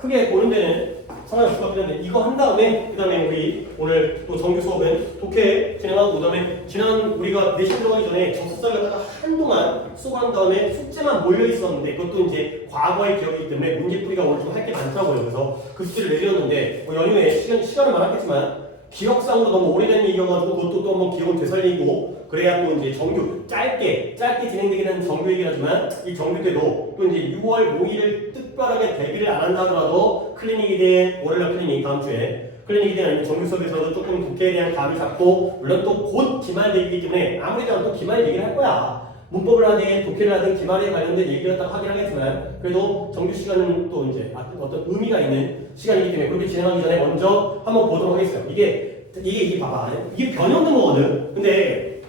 크게 보는 데는 상관이 없을 것 같긴 한데 이거 한 다음에 그 다음에 우리 오늘 또 정규 수업은 독해 진행하고 그 다음에 지난 우리가 내신 들어가기 전에 접속사를 갖다가 한동안 수업한 다음에 숙제만 몰려 있었는데 그것도 이제 과거의 기억이기 때문에 문제풀이가 오늘 좀 할 게 많더라고요. 그래서 그 숙제를 내드렸는데 뭐 연휴에 시간을 많았겠지만 기억상으로 너무 오래된 얘기여가지고 그것도 또 한번 기억을 되살리고 그래야 또 이제 정규 짧게 진행되긴 하는 정규 얘기를 하지만 이 정규 때도 또 이제 6월 5일 특별하게 대비를 안 한다 하더라도 클리닉이든 월요일 클리닉 다음 주에 클리닉이든 아니면 정규 수업에서도 조금 독해에 대한 감을 잡고 물론 또 곧 기말 대비이기 때문에 아무래도 또 기말 얘기를 할 거야. 문법을 하든 독해를 하든 기말에 관련된 얘기를 딱 하긴 하겠지만 그래도 정규 시간은 또 이제 어떤 의미가 있는 시간이기 때문에 그렇게 진행하기 전에 먼저 한번 보도록 하겠어요. 이게 봐봐. 이게 변형된 거거든. 근데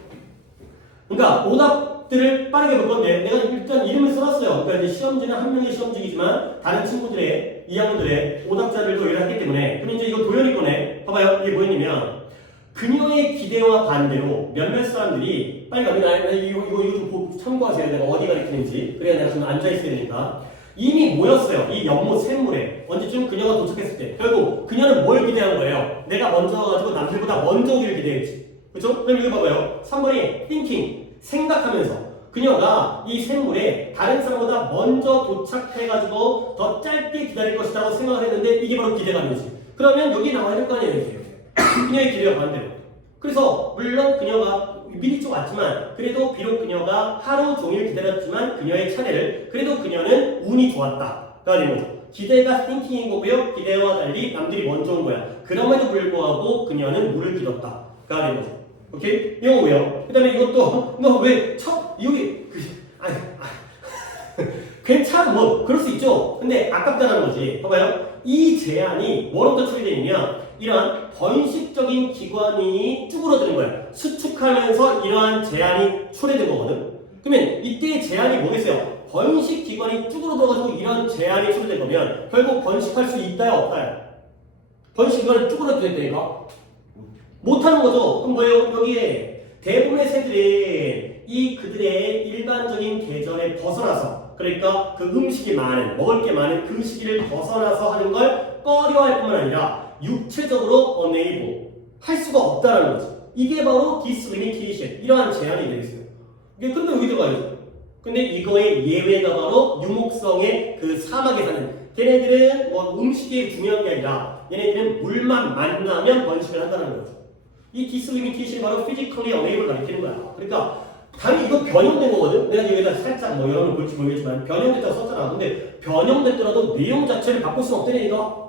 그러니까 오답들을 빠르게 볼 건데 내가 일단 이름을 써놨어요. 그러니까 이제 시험지는 한 명의 시험지이지만 다른 친구들의 2학년들의 오답자들도 이걸 하기 때문에 그럼 이제 이거 도연이 거네. 봐봐요. 이게 뭐였냐면 그녀의 기대와 반대로 몇몇 사람들이 빨리 가면 이거 좀 참고하세요. 내가 어디 가리키는지. 그래야 내가 좀 앉아있어야 되니까. 이미 모였어요. 이 연못 샘물에. 언제쯤 그녀가 도착했을 때. 결국 그녀는 뭘 기대한 거예요? 내가 먼저 와가지고 남들보다 먼저 오기를 기대했지. 그렇죠? 그럼 이거 봐봐요. 3번이 thinking. 생각하면서. 그녀가 이 샘물에 다른 사람보다 먼저 도착해가지고 더 짧게 기다릴 것이라고 생각을 했는데 이게 바로 기대감이지. 그러면 여기 나와야 될 거 아니에요. 이렇게. 그녀의 기대와 반대로. 그래서 물론 그녀가 미리 쪽 왔지만 그래도 비록 그녀가 하루 종일 기다렸지만 그녀의 차례를 그래도 그녀는 운이 좋았다가 되는 거죠. 기대가 thinking인 거고요. 기대와 달리 남들이 먼저 온 거야. 그럼에도 불구하고 그녀는 물을 기뒀다가 되는 거죠. 오케이? 이거 뭐예요? 그 다음에 이것도 너 왜 여기 괜찮아 뭐 그럴 수 있죠. 근데 아깝다는 거지. 봐봐요. 이 제안이 뭐로부터 처리되냐면 이러한 번식적인 기관이 쭈그러드는 거야. 수축하면서 이러한 제한이 초래된 거거든. 그러면 이때의 제한이 뭐겠어요? 번식 기관이 쭈그러들어가지고 이런 제한이 초래된 거면 결국 번식할 수 있다요, 없다요? 번식 기관이 쭈그러들었다니까? 못하는 거죠. 그럼 뭐예요? 여기에 대부분의 새들은 이 그들의 일반적인 계절에 벗어나서 그러니까 그 음식이 많은, 먹을 게 많은 그 시기를 벗어나서 하는 걸 꺼려할 뿐만 아니라 육체적으로 unable 할 수가 없다는 거죠. 이게 바로 dislimitation 이러한 제한이 되겠어요. 이게 근데 여기 들어가야죠. 근데 이거의 예외가 바로 유목성의 그 사막에 사는 걔네들은 뭐 음식이 중요한 게 아니라 얘네들은 물만 만나면 번식을 한다는 거죠. 이 dislimitation 바로 physically unable을 가리키는 거야. 그러니까 당연히 이거 변형된 거거든. 내가 여기다 살짝 뭐 여러분 볼지 모르겠지만 변형됐다고 썼잖아. 근데 변형됐더라도 내용 자체를 바꿀 수는 없다니까.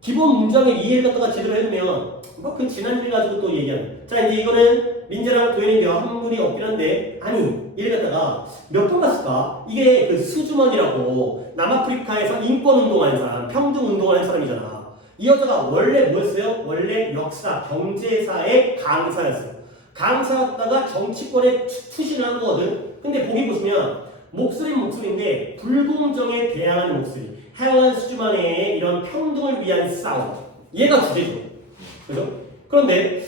기본 문장의 이해를 갖다가 제대로 해두면 뭐 그 지난 일 가지고 또 얘기하는. 자 이제 이거는 민재랑 도현이가 한 분이 없긴 한데 아니 얘를 갖다가 몇 번 봤을까? 이게 그 수주먼이라고 남아프리카에서 인권운동하는 사람, 평등운동하는 사람이잖아. 이 여자가 원래 뭐였어요? 원래 역사, 경제사의 강사였어요. 강사였다가 정치권에 투신을 한 거거든. 근데 보기 보시면 목소리인데 불공정에 대항하는 목소리. 헬런 수주만의 이런 평등을 위한 싸움. 얘가 주제죠. 그죠? 그런데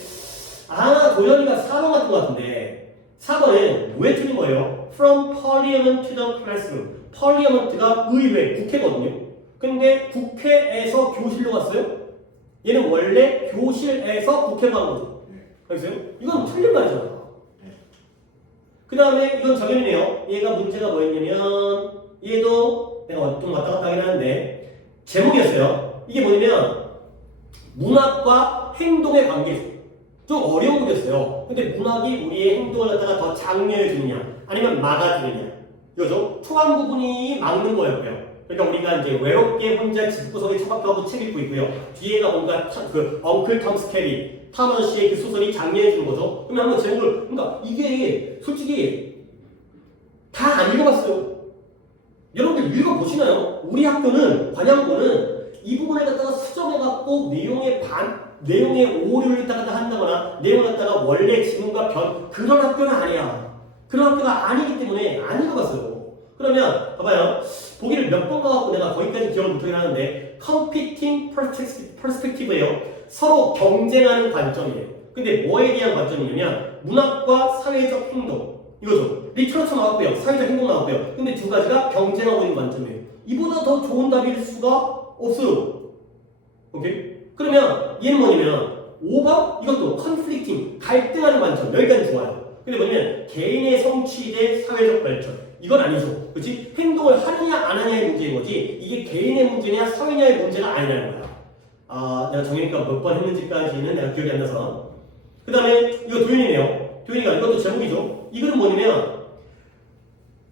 도현이가 4번 같은 것 같은데 4번은 왜 틀린 거예요? From Parliament to the Classroom. Parliament가 의회, 국회거든요. 근데 국회에서 교실로 갔어요? 얘는 원래 교실에서 국회로 간 거죠. 알겠어요? 이건 틀린 말이잖아. 그 다음에 이건 정연이네요. 얘가 문제가 뭐였냐면 얘도 내가 좀 왔다 갔다 하긴 하는데 제목이었어요. 이게 뭐냐면 문학과 행동의 관계였어요. 좀 어려운 거였어요. 근데 문학이 우리의 행동을 갖다가 더 장려해 주느냐 아니면 막아주느냐 이거죠. 초반 부분이 막는 거였고요. 그러니까 우리가 이제 외롭게 혼자 집구석에 처박혀하고 책 읽고 있고요. 뒤에가 뭔가 그 엉클 톰 스캐리 타먼 씨의 그 소설이 장려해 주는 거죠. 그러면 한번 제목을 그러니까 이게 솔직히 다 안 읽어봤어요. 여러분들 읽어보시나요? 우리 학교는 관양고는 이 부분을 갖다가 수정해갖고 내용의 오류를 갖다가 한다거나 내용을 갖다가 원래 지문과 그런 학교는 아니야. 그런 학교가 아니기 때문에 안 읽어봤어요. 그러면 봐봐요. 보기를 몇 번 가갖고 내가 거기까지 기억을 못하긴 하는데 competing perspective예요. 서로 경쟁하는 관점이에요. 근데 뭐에 대한 관점이냐면 문학과 사회적 행동 이거죠. 리터러처 나왔고요. 사회적 행동 나왔고요. 근데 두 가지가 경쟁하고 있는 관점이에요. 이보다 더 좋은 답일 수가 없어요. 오케이? 그러면 얘는 뭐냐면 5번 이것도 컨플릭팅 갈등하는 관점 여기까지 좋아요. 근데 뭐냐면 개인의 성취 대 사회적 발전 이건 아니죠. 그렇지? 행동을 하느냐 안 하느냐의 문제인 거지 이게 개인의 문제냐 사회냐의 문제가 아니라는 거야. 아 내가 정형이가 몇 번 했는지까지는 내가 기억이 안 나서. 그 다음에 이거 도윤이네요. 도윤이가 이것도 제목이죠. 이거는 뭐냐면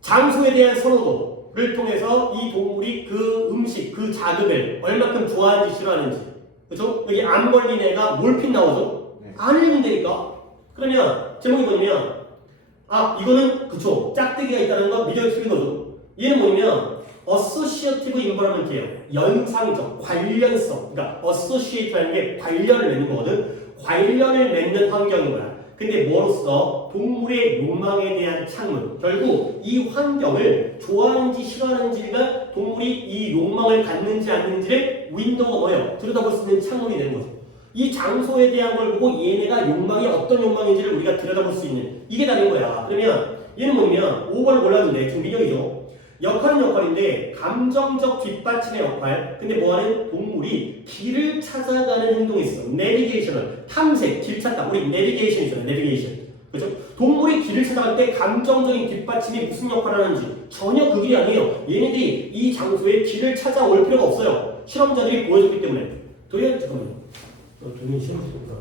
장소에 대한 선호도를 통해서 이 동물이 그 음식, 그 자극을 얼마큼 좋아하는지 싫어하는지 그렇죠? 여기 암 걸린 애가 몰핀 나오죠? 네. 안 읽는다니까? 그러면 제목이 뭐냐면 아 이거는 그쵸 짝대기가 있다는 건 미디어 틀린 거죠. 얘는 뭐냐면 associative environment예요. 연상적, 관련성 그러니까 associate라는 게 관련을 맺는 거거든. 관련을 맺는 환경인 거야. 근데 뭐로써 동물의 욕망에 대한 창문 결국 이 환경을 좋아하는지 싫어하는지가 동물이 이 욕망을 갖는지 않는지를 윈도우가 뭐예요? 들여다볼 수 있는 창문이 되는 거죠. 이 장소에 대한 걸 보고 얘네가 욕망이 어떤 욕망인지를 우리가 들여다볼 수 있는 이게 다른 거야. 그러면 얘는 뭐냐면 5번을 골랐는데 지금 민영이죠. 역할은 역할인데 감정적 뒷받침의 역할. 근데 뭐하는 동물이 길을 찾아가는 행동이 있어. 내비게이션을 탐색, 길 찾다. 우리 내비게이션 있잖아요. 내비게이션. 그렇죠? 동물이 길을 찾아갈 때 감정적인 뒷받침이 무슨 역할을 하는지 전혀 그 길이 아니에요. 얘네들이 이 장소에 길을 찾아올 필요가 없어요. 실험자들이 보여줬기 때문에. 잠깐만요. 도윤이 시험 보구나.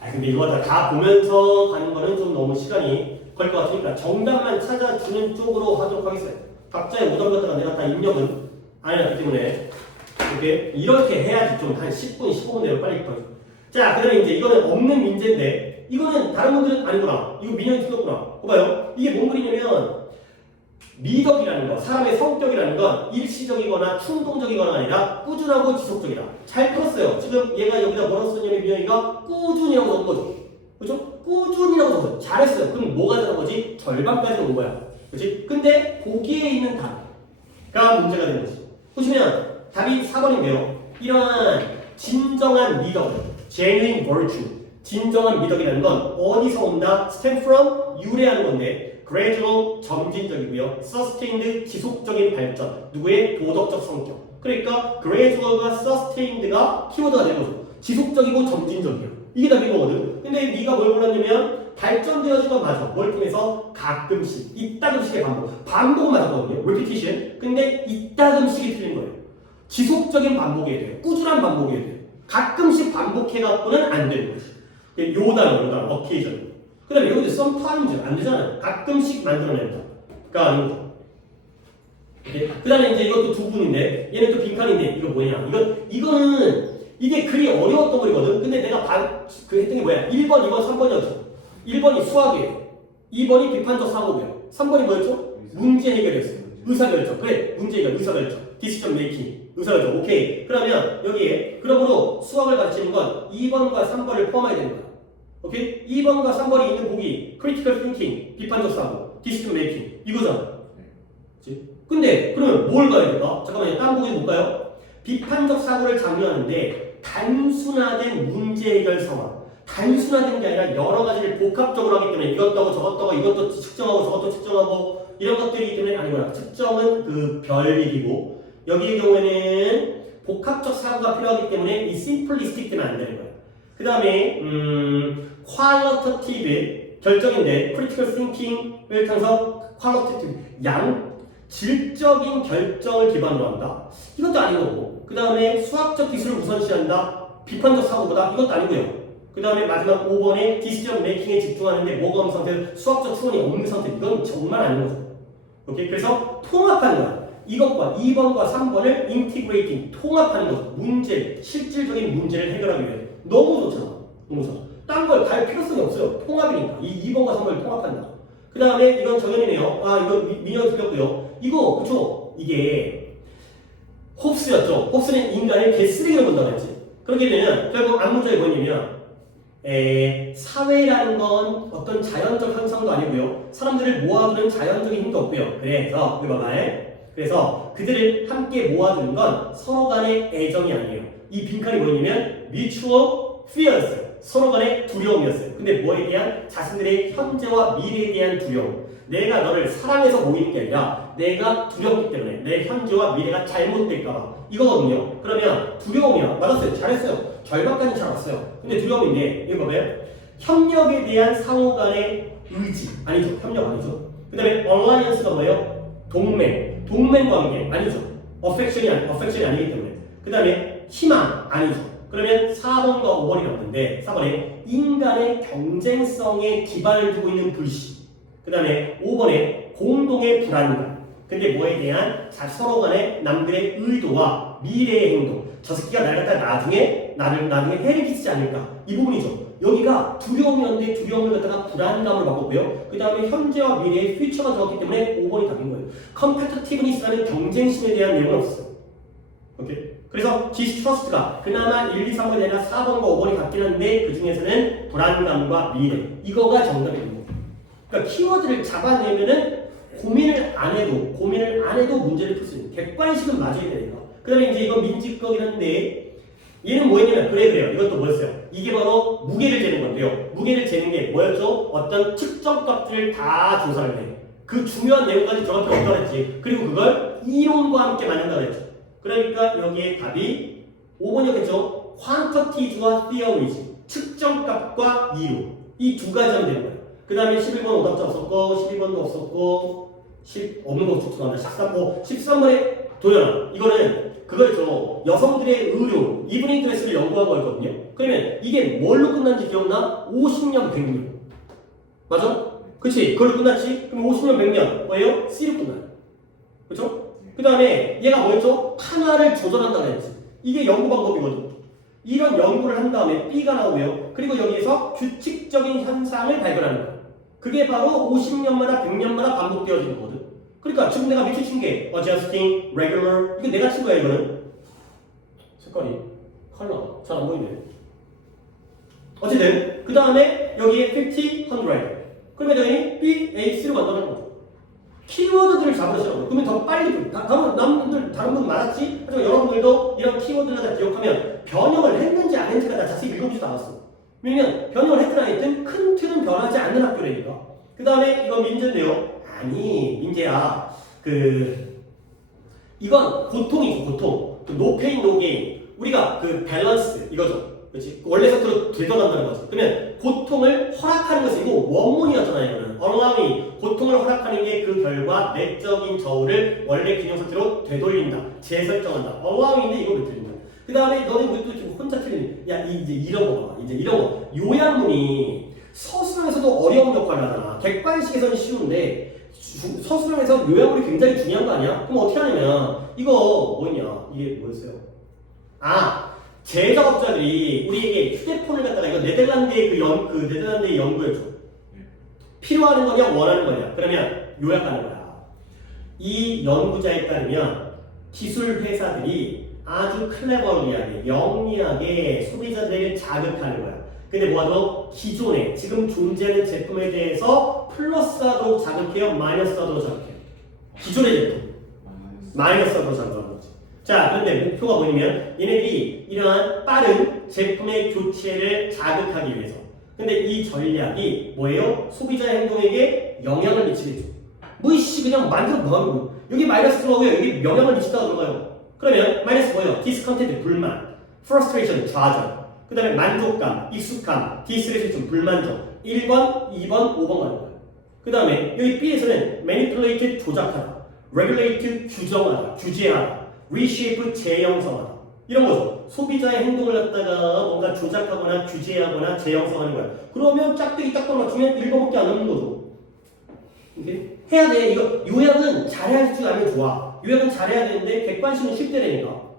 아 근데 이거 다 보면서 가는 거는 좀 너무 시간이 걸릴 것 같으니까 정답만 찾아주는 쪽으로 하도록 하겠습니다. 각자의 오답 갖다가 내가 다 입력은 안 해놨기 때문에 이렇게 해야지 좀 한 10분, 15분 내로 빨리 꺼져. 자, 그 다음에 이제 이거는 없는 민재인데 이거는 다른 분들은 아니구나. 이거 민영이 틀렸구나. 봐봐요. 이게 뭔 글이냐면 미덕이라는 거, 사람의 성격이라는 건 일시적이거나 충동적이거나 아니라 꾸준하고 지속적이다. 잘 풀었어요. 지금 얘가 여기다 뭐라고 썼냐면 민영이가 꾸준이라고 적은 거죠. 그렇죠? 꾸준이라고 적었어. 잘했어요. 그럼 뭐가 되는 거지? 절반까지 온 거야. 그렇지? 근데 거기에 있는 답가 문제가 되는 거지. 보시면 답이 4번인데요. 이러한 진정한 미덕, genuine virtue, 진정한 미덕이라는 건 어디서 온다? stem from, 유래하는 건데 gradual, 점진적이고요. sustained, 지속적인 발전, 누구의 도덕적 성격. 그러니까 gradual과 sustained가 키워드가 되는 거죠. 지속적이고 점진적이에요. 이게 답인 거거든. 근데 네가 뭘 골랐냐면 발전되어진 건 맞아. 뭘 통해서 가끔씩, 이따금씩의 반복. 반복은 맞았거든요. repetition. 근데 이따금씩이 틀린 거예요. 지속적인 반복이어야 돼요. 꾸준한 반복이어야 돼요. 가끔씩 반복해갖고는 안 되는 거지. 요 단어, occasion. 그 다음에 여기도 sometimes 안 되잖아요. 가끔씩 만들어낸다. 가 아닌 거죠. 그 다음에 이제 이것도 두 분인데, 얘는 또 빈칸인데, 이거 뭐냐. 이거는, 이게 글이 어려웠던 글이거든. 근데 내가 했던 게 뭐야? 1번, 2번, 3번이었죠. 1번이 수학이에요. 2번이 비판적 사고고요. 3번이 뭐였죠? 문제 해결이었어요. 의사결정. 그래, 문제 해결, 의사결정. 디시전 메이킹. 의사결정. 오케이. 그러면 여기에, 그러므로 수학을 가르치는 건 2번과 3번을 포함해야 되는 거야. 오케이? 2번과 3번이 있는 보기 critical thinking, 비판적 사고, decision making 이거잖아. 그치? 근데 그러면 뭘 가야 될까? 잠깐만요. 다른 보기 볼까요? 비판적 사고를 장려하는데 단순화된 문제 해결 상황. 단순화된 게 아니라 여러 가지를 복합적으로 하기 때문에 이것도 하고 저것도 하고 이것도 측정하고 저것도 측정하고 이런 것들이기 때문에 아니구나. 측정은 그 별일이고 여기의 경우에는 복합적 사고가 필요하기 때문에 이 simplistic 때문에 안 되는 거예요. 그 다음에 qualitative 결정인데 critical thinking을 통해서 qualitative 질적인 결정을 기반으로 한다. 이것도 아닌 거고. 그 다음에 수학적 기술을 우선시한다. 비판적 사고보다 이것도 아니고요. 그 다음에 마지막 5번에 decision making에 집중하는데 뭐가 없는 상태, 수학적 추론이 없는 상태. 이건 정말 아닌 거죠. 오케이? 그래서 통합하는 거야. 이것과 2번과 3번을 integrating, 통합하는 거죠. 문제, 실질적인 문제를 해결하기 위해. 너무 좋잖아. 너무 좋아. 딴 걸 갈 필요성이 없어요. 통합이니까. 이 2번과 3번을 통합한다. 그 다음에 이건 정연이네요. 아, 이거 민영이 틀렸고요. 이거, 그쵸? 이게 홉스였죠. 홉스는 인간을 개쓰레기로 본다고 했지. 그렇게 되면 결국 앞문장이 뭐냐면 사회라는 건 어떤 자연적 현상도 아니고요. 사람들을 모아두는 자연적인 힘도 없고요. 그래서 이거 봐봐요. 그래서 그들을 함께 모아두는 건 서로 간의 애정이 아니에요. 이 빈칸이 뭐냐면 mutual fears였어요. 서로 간의 두려움이었어요. 근데 뭐에 대한? 자신들의 현재와 미래에 대한 두려움. 내가 너를 사랑해서 모이는 게 아니라 내가 두렵기 때문에 내 현재와 미래가 잘못될까봐 이거거든요. 그러면 두려움이야. 맞았어요. 잘했어요. 절반까지 잘 왔어요. 근데 두려움인데 이거 봐봐요. 협력에 대한 상호 간의 의지 아니죠. 협력 아니죠. 그 다음에 alliance가 뭐예요? 동맹 관계 아니죠. affection이 아니기 때문에. 그 다음에 희망 아니죠. 그러면 4번과 5번이 나오는데 4번에 인간의 경쟁성에 기반을 두고 있는 불신. 그 다음에 5번에 공동의 불안감. 근데 뭐에 대한 서로 간의 남들의 의도와 미래의 행동. 저 새끼가 날 갖다 나중에 해를 끼치지 않을까. 이 부분이죠. 여기가 두려움이었는데 두려움을 갖다가 불안감을 바꿨고요. 그 다음에 현재와 미래의 퓨처가 들어갔기 때문에 5번이 답인 거예요. 컴페터티브니스라는 경쟁심에 대한 내용은 없어요. 오케이? 그래서 디스트러스트가 그나마 1, 2, 3번이 아니라 4번과 5번이 같긴 한데 그 중에서는 불안감과 미래. 이거가 정답입니다. 그러니까 키워드를 잡아내면은 고민을 안 해도 문제를 풀 수 있는 객관식은 맞아야 되니까. 그 다음에 이제 이건 민지거긴 한데 얘는 뭐였냐면 그래요. 이것도 뭐였어요? 이게 바로 무게를 재는 건데요. 무게를 재는 게 뭐였죠? 어떤 특정 값들을 다 조사를 해. 그 중요한 내용까지 들어갈 필요 없다고 했지. 그리고 그걸 이론과 함께 만든다고 했죠. 그러니까 여기에 답이 5번이었겠죠? quantities와 theories. 측정 값과 이론. 이 두 가지 하면 되는 거예요. 그 다음에 11번 오답자 없었고 12번도 없었고 없는 거 좋습니다. 13번에 도연아. 이거는 그거죠. 여성들의 의료, 이브닝 드레스를 연구한 거였거든요. 그러면 이게 뭘로 끝난지 기억나? 50년, 100년. 맞아? 그치? 그걸로 끝났지? 그럼 50년, 100년 뭐예요? C로 끝나요. 그쵸? 그 다음에 얘가 뭐였죠? 탄화를 조절한다고 했지. 이게 연구 방법이거든. 이런 연구를 한 다음에 B가 나오고요. 그리고 여기에서 규칙적인 현상을 발견하는 거예요. 그게 바로 50년마다 100년마다 반복되어지는 거거든. 그러니까 지금 내가 밑에 친 게 adjusting, regular 이거 내가 친 거야 이거는. 색깔이 컬러 잘 안 보이네. 어쨌든 그 다음에 여기에 50, 100 그러면 여기 B, A, C로 만드는 거죠. 키워드들을 잡으시라고요. 그러면 더 빨리 다른 분 많았지? 하지만 여러분들도 이런 키워드를 다 기억하면 변형을 했는지 안 했는지가 다 자세히 읽어보지도 않았어. 왜냐면 변형을 했든 안 했든 큰 틀은 변하지 않는 학교라니까. 그 다음에 이건 민재인데요. 아니 민재야 이건 고통이죠. 고통. 노 페인 노 게인. 우리가 밸런스 이거죠. 그렇지? 원래 상태로 되돌아간다는 거지. 그러면 고통을 허락하는 것이 이거 원문이었잖아요. 이거는 allowing 고통을 허락하는 게 그 결과 내적인 저울을 원래 균형 상태로 되돌린다. 재설정한다. allowing인데 이거 왜 틀린 거야? 그 다음에 너네 왜 또 지금 혼자 틀린? 야 이제 이런 거 봐. 이제 이런 거 요약문이 서술형에서도 어려운 역할을 하잖아. 객관식에서는 쉬운데 서술형에서 요약문이 굉장히 중요한 거 아니야? 그럼 어떻게 하냐면 이거 뭐냐? 이게 뭐였어요? 제작업자들이 우리에게 휴대폰을 갖다가 이거 네덜란드의 네덜란드의 연구였죠. 필요하는 거냐 원하는 거냐? 그러면 요약하는 거야. 이 연구자에 따르면 기술 회사들이 아주 클레버리하게 영리하게 소비자들에게 자극하는 거야. 근데 뭐하도록 기존에 지금 존재하는 제품에 대해서 플러스하도록 자극해요? 마이너스하도록 자극해요? 기존의 제품 마이너스하도록 자극하는 거지. 자, 그런데 목표가 뭐냐면 얘네들이 이러한 빠른 제품의 교체를 자극하기 위해서. 근데 이 전략이 뭐예요? 소비자의 행동에게 영향을 미치겠죠. 뭐이씨 그냥 만들어 뭐하는 여기 마이너스 들어가고요. 여기 영향을 미친다고 들어가요. 그러면 마이너스 뭐예요? 디스컨텐트 불만, frustration 좌절, 그 다음에 만족감, 익숙함, 디스레시션 불만족. 1번, 2번, 5번 가는 거예요. 그 다음에 여기 B에서는 manipulate 조작하다, regulate 규정하다, 규제하다, reshape 재형성하다. 이런 거죠. 소비자의 행동을 갖다가 뭔가 조작하거나 규제하거나 재형성하는 거야. 그러면 짝대기 딱 맞추면 1번밖에 안 남는 거죠. 이렇게 해야 돼. 이거 요약은 잘해야 줄 알면 좋아. 요약은 잘해야 되는데 객관식은 쉽대라니까.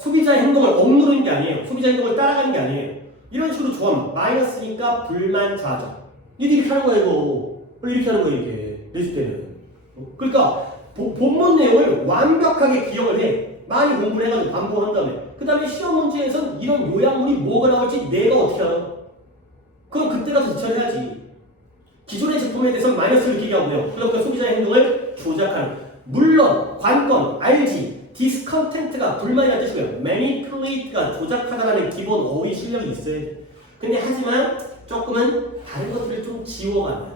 소비자의 행동을 억누르는 게 아니에요. 소비자 행동을 따라가는 게 아니에요. 이런 식으로 조합. 마이너스니까 불만 좌절. 니들 이렇게 하는 거야 이거. 원래 이렇게 하는 거야 이렇게. 내줄 때는. 그러니까 본문 내용을 완벽하게 기억을 해. 많이 공부를 해가지고 반복한 다음에. 그 다음에 시험 문제에서는 이런 요약문이 뭐가 나올지 내가 어떻게 알아? 그럼 그때 가서 대처를 해야지. 기존의 제품에 대해서 마이너스를 느끼게 하고요. 그러니까 소비자의 행동을 조작하는. 물론 관건 알지. 디스컨텐트가 불만이라는 뜻이고요. manipulate가 조작하다라는 기본 어휘 실력이 있어야 돼. 근데 하지만 조금은 다른 것들을 좀 지워가는.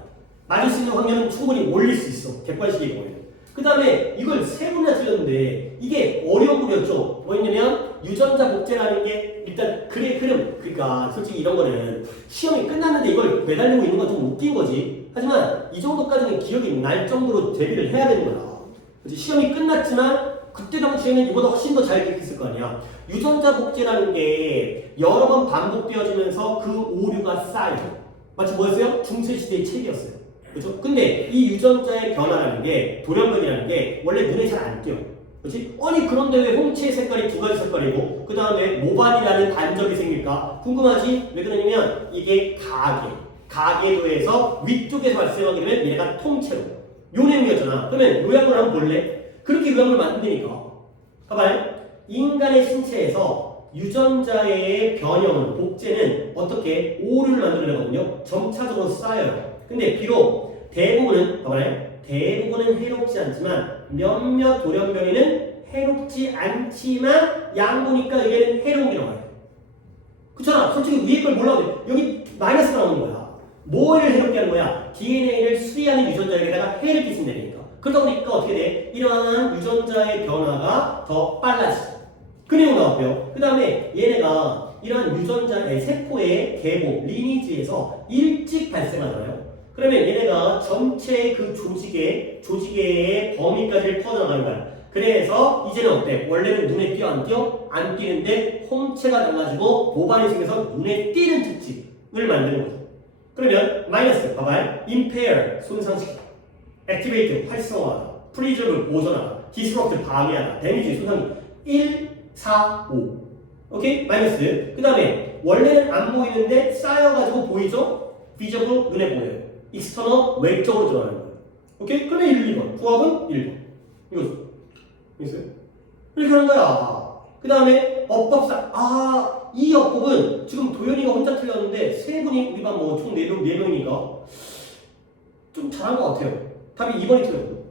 맞을 수 있는 확률은 충분히 올릴 수 있어. 객관식의 경우에는. 그 다음에 이걸 세 번이나 틀렸는데 이게 어려운 거였죠. 뭐였냐면 유전자 복제라는 게 일단 글의 흐름. 그러니까 솔직히 이런 거는 시험이 끝났는데 이걸 매달리고 있는 건 좀 웃긴 거지. 하지만 이 정도까지는 기억이 날 정도로 대비를 해야 되는 거야. 그치? 시험이 끝났지만 그때 당시에는 이보다 훨씬 더 잘 기억했을 거 아니야. 유전자 복제라는 게 여러 번 반복되어지면서 그 오류가 쌓여. 마치 뭐였어요? 중세시대의 책이었어요. 그렇죠? 근데 이 유전자의 변화라는 게 돌연변이라는 게 원래 눈에 잘 안 띄어. 그렇지? 아니 그런데 왜 홍채의 색깔이 두 가지 색깔이고 그 다음에 모반이라는 단적이 생길까? 궁금하지? 왜 그러냐면 이게 가계도에서 위쪽에서 발생하게 되면 얘가 통째로 요 내용이었잖아. 그러면 요약을 한번 볼래? 그렇게 요약을 만든다니까. 봐봐요. 인간의 신체에서 유전자의 변형은 복제는 어떻게 오류를 만들어내거든요. 점차적으로 쌓여요. 근데 비록 대부분은 봐봐요. 대부분은 해롭지 않지만 몇몇 돌연변이는 해롭지 않지만 양보니까 여기에는 해로운 게 나와요. 그렇잖아. 솔직히 위에 걸 몰라도 돼. 여기 마이너스가 나오는 거야. 뭐를 해롭게 하는 거야? DNA를 수리하는 유전자에다가 해를 끼친다니까. 그러다 보니까 어떻게 돼? 이러한 유전자의 변화가 더 빨라지죠. 그 내용 나왔고요. 그 다음에 얘네가 이러한 유전자의 세포의 계보, 리니지에서 일찍 발생하잖아요. 그러면 얘네가 전체 그 조직의 범위까지 퍼져나가는 거야. 그래서 이제는 어때? 원래는 눈에 띄어 안 띄어? 안 띄는데 홍채가 달라지고 모반이 생겨서 눈에 띄는 특징을 만드는 거죠. 그러면 마이너스 봐봐요. impair 손상시키다, activate 활성화하다, preserve 보존하다, disrupt 방해하다, damage 손상 1, 4, 5. 오케이? 마이너스. 그 다음에 원래는 안 보이는데 쌓여가지고 보이죠? visible 눈에 보여요. external 외적으로 드러나는 거예요. 오케이? 그러면 1, 2번. 부합은 1번. 이거죠. 있어요? 이렇게 하는 거야. 그 다음에 어법상 이 어법은 지금 도현이가 혼자 틀렸는데 세 분이 우리 반 뭐 총 4명이니까 좀 잘한 것 같아요. 답이 2번이 틀렸고.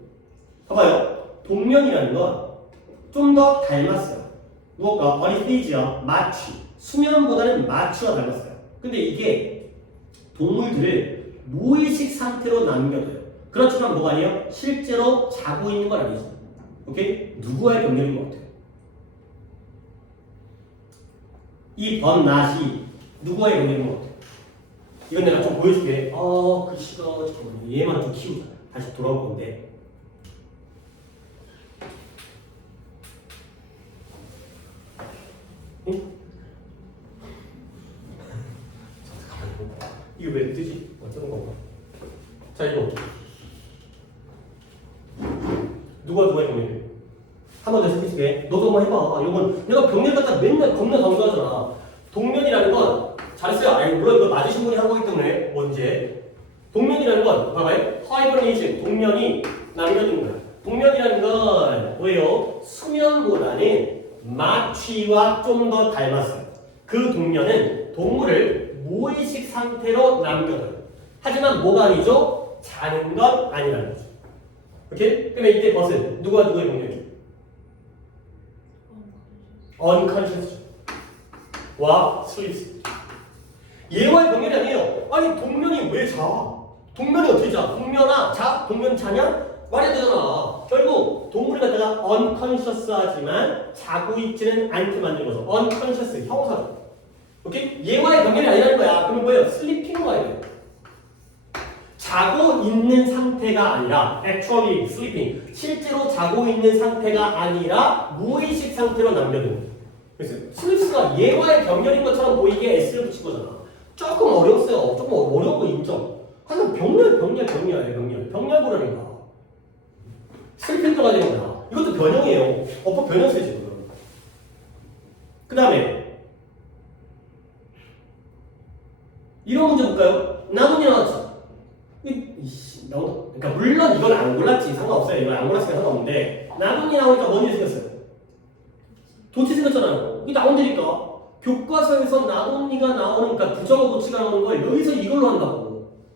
봐봐요. 동면이라는 건 좀 더 닮았어요. 무엇과? 어리스테이지와 마취. 수면보다는 마취와 닮았어요. 근데 이게 동물들을 무의식 상태로 남겨둬요. 그렇지만 뭐가 아니에요? 실제로 자고 있는 건 아니죠. 오케이? 누구와의 병렬인 것 같아요? 이 번낫이 누구와의 병렬인 것 같아요? 이건 내가 좀 보여줄게. 글씨가 잠깐만요. 얘만 좀 키우자. 다시 돌아올 건데. 응? 잠깐만요. 이거 왜 뜨지? 어쩌는 건가? 자, 이거. 누구와의 병렬이에요? 한 번 더 시켜줄게. 너도 한번 해봐. 이건 내가 병렬 갖다 맨날 겁나 강조하잖아. 동면이라는 건 잘했어요. 아니 물론 이거 맞으신 분이 한 거기 때문에 언제 동면이라는 건 봐봐요. 하이버네이션 동면이 남겨진 거야. 동면이라는 건 뭐예요? 수면보다는 마취와 좀 더 닮았어요. 그 동면은 동물을 무의식 상태로 남겨둬요. 하지만 뭐가 아니죠? 자는 건 아니라는 거죠. 오케이? 그러면 이때 벗은 누구의 동면이죠? unconscious 와 sleeps. 얘와의 병렬이 아니에요. 아니 동면이 왜 자? 동면이 어떻게 자? 동면아 자? 동면 자냐? 말이 안 되잖아. 결국 동물을 갖다가 unconscious 하지만 자고 있지는 않게 만든 거죠. unconscious 형사죠. 오케이? 얘와의 병렬이 아니라는 거야. 그러면 뭐예요? sleeping 와예요. 자고 있는 상태가 아니라 actually sleeping 실제로 자고 있는 상태가 아니라 무의식 상태로 남겨둔 거예요. 그래서 슬립스가 얘와의 병렬인 것처럼 보이게 S를 붙인 거잖아. 조금 어려웠어요. 조금 어려운 거 인정. 하지만 병렬보라니까. 슬립 들어가야 되는 거야. 이것도 변형이에요. 어법 변형수예요 지금. 그 다음에 이런 문제 볼까요? 나뭇잎 나왔죠. 그러니까 물론 이건 안 골랐지 상관없어요. 이건 안 골랐으니까 상관없는데 나뭇잎 나오니까 뭔 일이 생겼어요? 도치 생겼잖아요. 이게 나온다니까. 교과서에서 나뭇잎가 나오니까 부정어 도치가 나오는 걸 여기서 이걸로 한다고.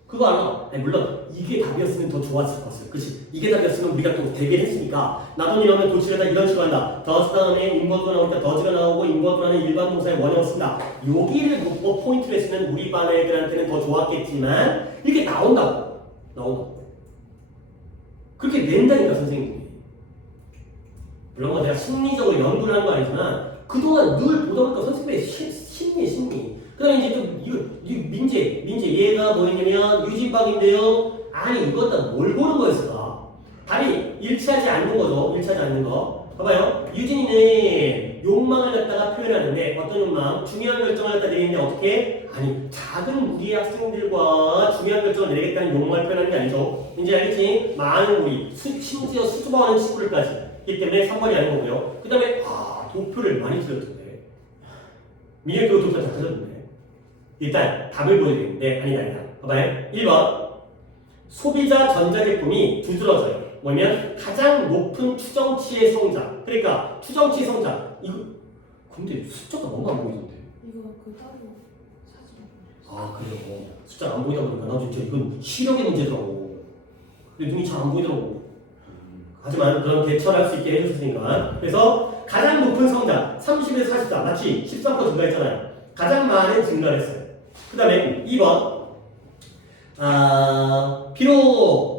그거 알아? 아니, 물론 이게 답이었으면 더 좋았을 것 같아요. 그치? 이게 답이었으면 우리가 또 대비를 했으니까 나뭇잎 나오면 도치를 다 이런 식으로 한다. 더즈 다음에 인버브가 나오니까 더즈가 나오고 인버브라는 일반 동사의 원형을 쓴다. 여기를 놓고 포인트를 했으면 우리 반 애들한테는 더 좋았겠지만 이렇게 나온다고. 그렇게 낸다니까 선생님이. 물론 뭐 내가 심리적으로 연구를 하는 거 아니지만 그동안 늘 보다 보니까 선생님의 심리. 그 다음에 이제 좀 이거 민재 얘가 뭐냐면 유진박인데요. 아니 이거 다 뭘 보는 거였을까? 답이 일치하지 않는 거죠. 일치하지 않는 거. 봐봐요. 유진이는 욕망을 갖다가 표현하는데 어떤 욕망? 중요한 결정을 갖다 내리는데 어떻게? 아니 작은 무리의 학생들과 중요한 결정을 내리겠다는 욕망을 표현하는 게 아니죠. 이제 알겠지? 많은 무리, 심지어 수줍어하는 친구들까지 있기 때문에 3번이 아닌 거고요. 그 다음에 도표를 많이 틀렸던데 민혁이도 도표 잘 틀렸던데 일단 답을 보여드리는데 아니다. 봐봐요. 1번 소비자 전자제품이 두드러져요. 뭐냐면 가장 높은 추정치의 성장. 그러니까 추정치 성장. 이거 근데 숫자가 너무 안 보이던데. 이거 그 따로 사진. 그래요. 숫자가 안 보이다 보니까 나 진짜 이건 시력의 문제더라고. 근데 눈이 잘 안 보이더라고. 하지만 그런 대처할 수 있게 해줬으니까. 그래서 가장 높은 성장 30에서 44 맞지? 13% 증가했잖아요. 가장 많은 증가를 했어요. 그 다음에 2번 비록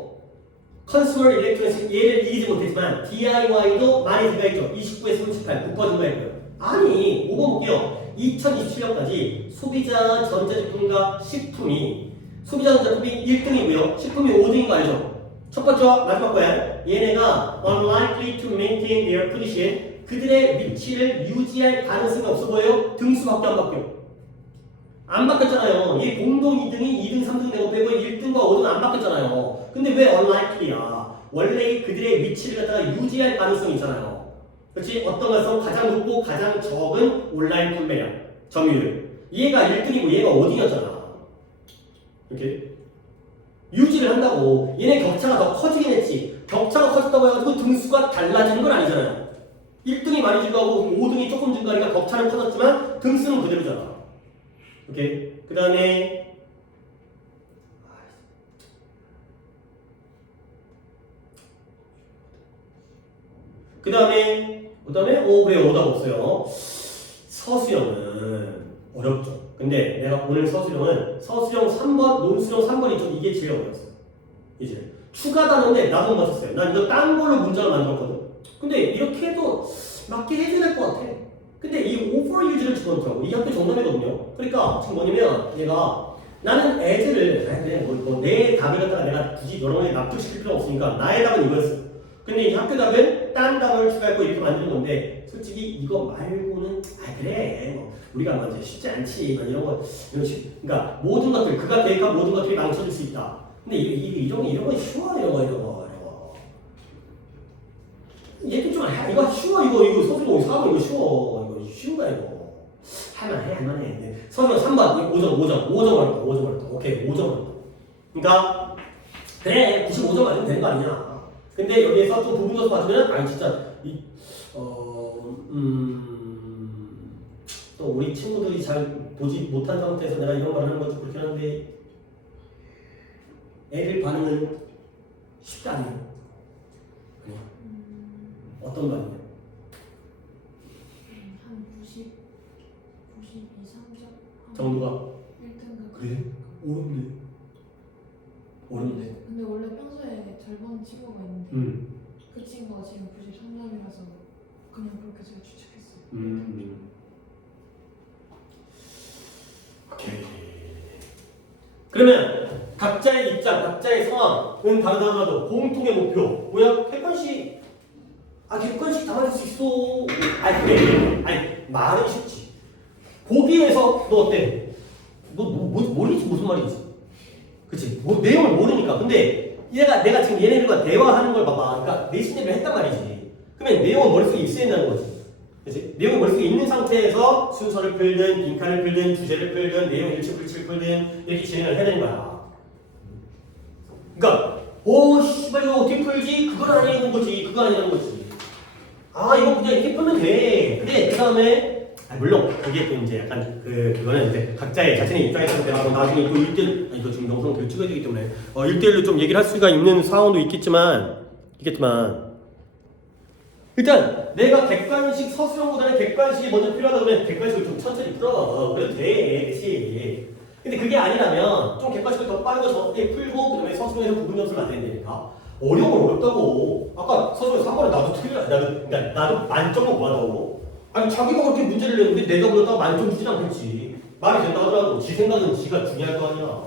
컨슈머 일렉트로닉스 얘를 이기지 못했지만 DIY도 많이 증가했죠. 29에서 38, 9% 증가했고요. 아니 5번 볼게요. 2027년까지 소비자 전자제품과 식품이 소비자 전자제품이 1등이고요. 식품이 5등인 거 알죠? 첫 번째 마지막 거야. 얘네가 unlikely to maintain their position 그들의 위치를 유지할 가능성이 없어 보여요. 등수밖에 안 바뀌어. 안 바뀌었잖아요. 얘 공동 2등이 2등, 3등 되고 빼고 1등과 5등은 안 바뀌었잖아요. 근데 왜 unlikely야? 원래 그들의 위치를 갖다가 유지할 가능성이 있잖아요. 그렇지? 어떤 것은 가장 높고 가장 적은 온라인 판매량, 점유율. 얘가 1등이고 얘가 5등이었잖아. 이렇게 유지를 한다고. 얘네 격차가 더 커지긴 했지. 격차가 커졌다고 해가지고 등수가 달라지는 건 아니잖아요. 1등이 많이 증가하고 5등이 조금 증가하니까 격차는 커졌지만 등수는 그대로잖아. 오케이. 그 다음에 그래요. 오답 없어요. 서술형은 어렵죠. 근데 내가 오늘 서술형 3번, 논술형 3번이 좀 이게 제일 어려웠어. 이제 추가 단어인데 나도 맞췄어요. 난 이거 딴 걸로 문장을 만들었거든. 근데 이렇게 해도 맞게 해줘야 될 것 같아. 근데 이 overuse를 집어넣더라고. 이 학교 정답이거든요. 그러니까 지금 뭐냐면 얘가 나는 애들을 내 답을 갖다가 내가 굳이 여러 가지 납득시킬 필요 없으니까 나의 답은 이거였어. 근데 이 학교 답은 딴 단어를 추가했고 이렇게 만드는 건데 솔직히 이거 말고는 그래 우리가 이제 쉽지 않지 이런 거 그러니까 모든 것들 그가 계획한 모든 것들이 망쳐질 수 있다. 근데 이런 거 쉬워 이런 거 얘도 좀 이거 쉬워 이거 서술형 4번 이거 쉬워 이거 쉬운 거야 이거 할만해. 서술형 3번 5점 할까 오케이 5점 할까. 그러니까 그래 95점 맞으면 되는 거 아니냐. 근데 여기에서 또 부분 져서 맞으면 진짜 또 우리 친구들이 잘 보지 못한 상태에서 내가 이런 말 하는 것도 그렇긴 한데 애들 반응은 쉽지 않네요. 어떤 반응이요? 한 92, 3점 정도가 1등급. 그래? 어렵네. 근데 원래 평소에 잘 보는 친구가 있는데 그 친구가 지금 93점이라서 그냥 그렇게 제가 추측했어요. 오케이. 그러면 각자의 입장, 각자의 상황은 다르다고 공통의 목표 뭐야? 객관식 객관식 다 맞을 수 있어. 그래. 말은 쉽지. 거기에서 너 어때? 모르겠지 무슨 말인지. 그치? 내용을 모르니까. 근데 내가 지금 얘네들과 대화하는 걸 봐봐. 그러니까 내 시대를 했단 말이지. 그러면 내용은 머릿속에 있어야 된다는 거지. 그치? 내용이 머릿속에 있는 상태에서 순서를 풀든, 빈칸을 풀든, 주제를 풀든, 내용 일치불치를 풀든 이렇게 진행을 해야 되는 거야. 그러니까 씨발 이거 어떻게 풀지? 그건 아니라는 거지. 그거 아니라는 거지. 이거 그냥 이렇게 풀면 돼. 그래. 그 다음에 물론 그게 또 이제 약간 그거는 이제 각자의 자신의 입장에서 대화하고 나중에 또 1대1 이거 지금 영상 계속 찍어야 되기 때문에 1대1로 좀 얘기를 할 수가 있는 상황도 있겠지만 일단 내가 객관식 서술형보다는 객관식이 먼저 필요하다 그러면 객관식을 좀 천천히 풀어. 그래도 돼. 그치? 근데 그게 아니라면 좀 객관식을 더 빠르게 저렇게 풀고 그 다음에 서술형에서 부분 점수를 만들어야 되니까 어려운 어렵다고. 아까 서술에 3번에 나도 틀려. 나도 만점은 뭐하다고. 아니 자기가 그렇게 문제를 냈는데 내가 그렇다고 만점 주진 않겠지. 말이 된다 하더라도 지 생각은 지가 중요할 거 아니야.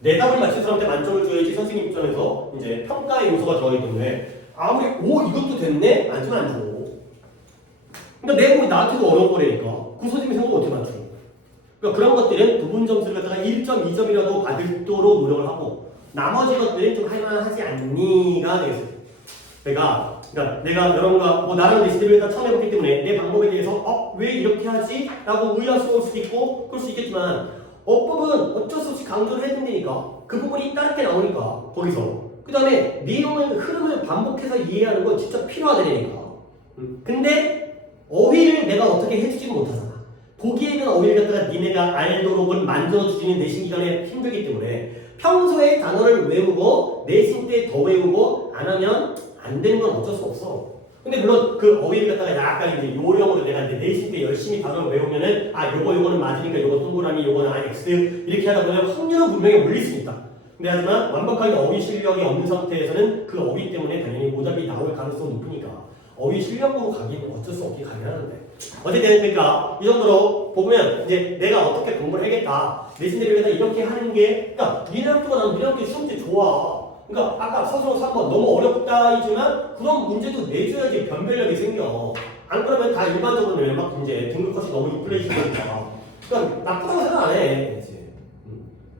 내 답을 맞힌 사람한테 만점을 줘야지 선생님 입장에서 이제 평가의 요소가 들어가기 때문에 아무리 오 이것도 됐네? 만점 안 줘. 그러니까 내 몸이 나한테도 어려운 거라니까. 그 선생님이 생각을 어떻게 맞춰? 그러니까 그런 것들은 부분 점수를 갖다가 1점, 2점이라도 받도록 노력을 하고 나머지 것들은 좀 할만하지 않니가 되겠어요. 그러니까 내가 여러분과 뭐 나랑 레시피를 다 처음 해봤기 때문에 내 방법에 대해서 왜 이렇게 하지? 라고 의아스러울 수도 있고 그럴 수 있겠지만 어법은 어쩔 수 없이 강조를 해야 된다니까. 그 부분이 다르게 나오니까 거기서 그 다음에 내용의 흐름을 반복해서 이해하는 건 진짜 필요하다니까. 근데 어휘를 내가 어떻게 해주지는 못하잖아. 보기에는 어휘를 갖다가 니네가 알도록은 만들어주지는 내신 기간에 힘들기 때문에 평소에 단어를 외우고 내신 때 더 외우고 안 하면 안 되는 건 어쩔 수 없어. 근데 물론 그 어휘를 갖다가 약간 이제 요령으로 내가 이제 내신 때 열심히 단어를 외우면은 요거는 맞으니까 요거 동그라미 요거는 X 이렇게 하다 보면 확률은 분명히 올릴 수 있다. 근데 하지만 완벽하게 어휘 실력이 없는 상태에서는 그 어휘 때문에 당연히 오답이 나올 가능성이 높으니까 어휘 실력으로 가기는 어쩔 수 없게 가긴 하는데 어쨌든 그러니까 이 정도로 보면 이제 내가 어떻게 공부를 해야겠다 내신대로 해서 이렇게 하는 게 그러니까 니네 학교가 나는 니네 학교 시험 때 좋아. 그러니까 아까 서술형 3번 너무 어렵다 이지만 그런 문제도 내줘야지 변별력이 생겨. 안 그러면 다 일반적으로 막 이제 등급컷이 너무 인플레이션이니까 그러니까 나쁘다고 생각 안 해.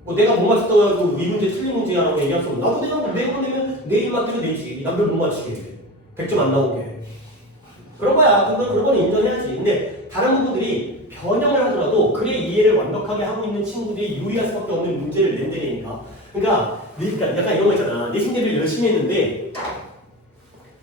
뭐 내가 못 맞췄다고 해가지고 이 문제 틀린 문제야라고 얘기할 수 없어. 나도 내가 내면 내 입맛대로 내지. 남들 못 맞히게 100점 안 나오게 그런 거야. 그런 건 인정해야지. 근데 다른 부분들이 변형을 하더라도 글의 이해를 완벽하게 하고 있는 친구들이 유리할 수밖에 없는 문제를 낸다니까. 그러니까 약간 이런 거 있잖아. 내신대를 열심히 했는데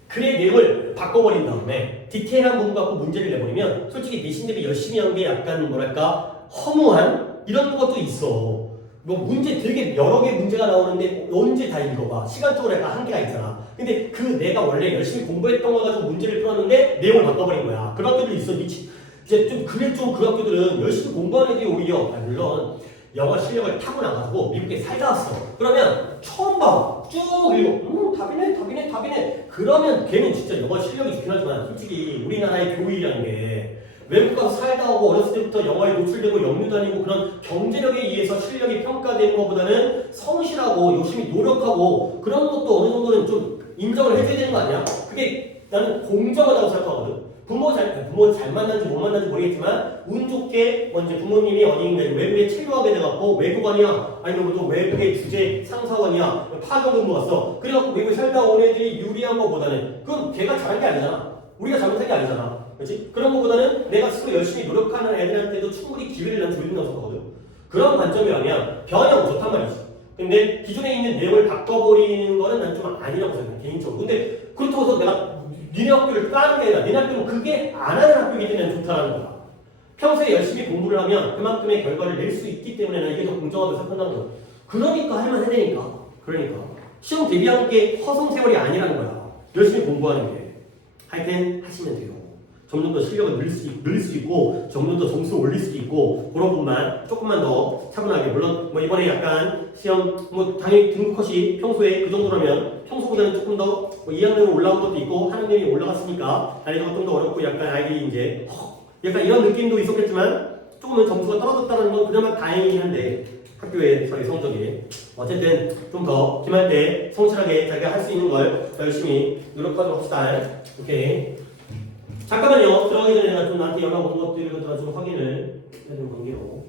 글의 내용을 바꿔버린 다음에 디테일한 부분 갖고 문제를 내버리면 솔직히 내신대를 열심히 한 게 약간 뭐랄까 허무한 이런 것도 있어. 뭐 문제 되게 여러 개 문제가 나오는데 언제 다 읽어봐. 시간적으로 약간 한계가 있잖아. 근데 그 내가 원래 열심히 공부했던 거 가지고 문제를 풀었는데 내용을 바꿔버린 거야. 그런 학교도 있어. 이제 좀 그래 좀 그 학교들은 열심히 공부하는 애들이 오히려 물론 영어 실력을 타고나가지고 미국에 살다 왔어. 그러면 처음 봐. 쭉 읽어. 답이네. 그러면 걔는 진짜 영어 실력이 좋긴 하지만 솔직히 우리나라의 교육이라는 게 외국 가서 살다 오고 어렸을 때부터 영어에 노출되고 영유 다니고 그런 경제력에 의해서 실력이 평가되는 것보다는 성실하고 열심히 노력하고 그런 것도 어느 정도는 좀 인정을 해줘야 되는 거 아니야? 그게 나는 공정하다고 생각하거든. 부모 잘 만난지 못 만난지 모르겠지만 운 좋게 먼저 부모님이 어디인가 외국에 체류하게 돼갖고 외국원이야 아니면 또 외국의 주재 상사원이야 파견 근무 왔어. 그래갖고 외국에 살다 온 애들이 유리한 것보다는 그건 걔가 잘한 게 아니잖아. 우리가 잘못한 게 아니잖아. 그렇지? 그런 것보다는 내가 스스로 열심히 노력하는 애들한테도 충분히 기회를 난 드린다고 생각하거든. 그런 관점이라면 변형 좋단 말이지. 근데 기존에 있는 내용을 바꿔버리는 거는 난 좀 아니라고 생각해 개인적으로. 근데 그렇다고 해서 내가 니네 학교를 까는 게 아니라 니네 학교는 그게 안 하는 학교이기 때문에 좋다는 거야. 평소에 열심히 공부를 하면 그만큼의 결과를 낼 수 있기 때문에 난 이게 더 공정하다고 생각한다는 거야. 그러니까 할만하다니까. 그러니까 시험 대비하는 게 허송세월이 아니라는 거야. 열심히 공부하는 게. 하여튼 하시면 돼요. 점점 더 실력을 늘릴 수 있고 점점 더 점수를 올릴 수도 있고 그런 부분만 조금만 더 차분하게 물론 뭐 이번에 약간 시험 뭐 당연히 등급컷이 평소에 그 정도라면 평소보다는 조금 더 뭐 2학년으로 올라온 것도 있고 한 학년이 올라갔으니까 난이도가 좀 더 어렵고 약간 아이들이 이제 약간 이런 느낌도 있었겠지만 조금은 점수가 떨어졌다는 건 그나마 다행이긴 한데 학교에서의 성적이 어쨌든 좀 더 기말 때 성실하게 자기가 할 수 있는 걸 열심히 노력하도록 합시다. 오케이. 잠깐만요. 들어가기 전에 내가 좀 나한테 연락 온 것들을 갖다가 좀 확인을 해야 되는 관계로.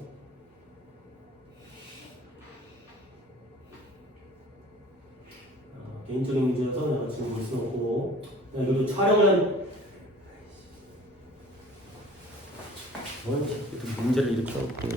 개인적인 문제여서 내가 지금 볼 수는 없고 이것도 촬영을 한 문제를 일으켜놓고